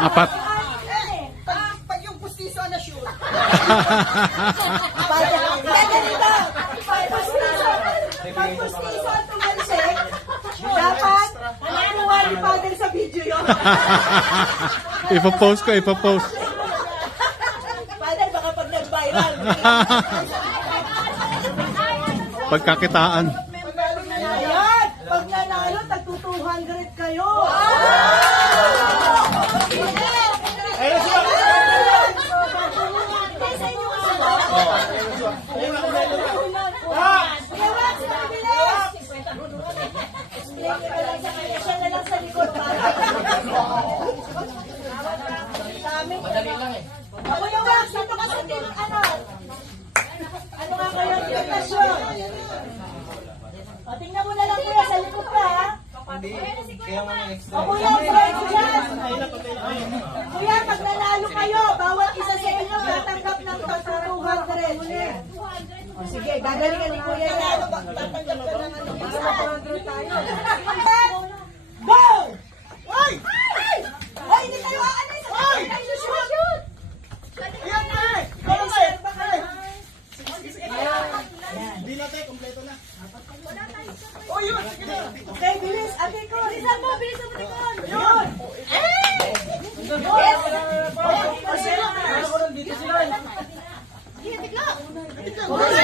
Apat. Pag yung pustiso na shoot. Pag pustiso ang tumalsik, dapat nakuha ni Father sa video yun. Ipopost ko, ipopost. Father, baka pag nag-viral. Pagkakitaan. Ayan! Pag nanalo, tagto-200 kayo. Siya na lang sa likod. Madali lang eh. Ako yung wax, dito ka sa team, ano? Ano nga kayo ang invitasyon? O, tingnan mo na lang kuya, sa likod ka, ha? Kaya nga may extra. O kuya, dyan. Kuya, pag nanalo kayo, bawat isa sa inyo tatanggap ng 200. O sige, gagalingan ni kuya na. Tatanggap ka ng ano. Go! Hoy! Hoy, hindi kayo aalis! Hoy! Shoot! Ayan na! Hindi na tayo, kompleto na. Oh, yun! Sige na! Okay, bilis! Ate ko! Bilisan mo! Bilisan mo! Tikon! Yun! Yes! Dito sila. Yes!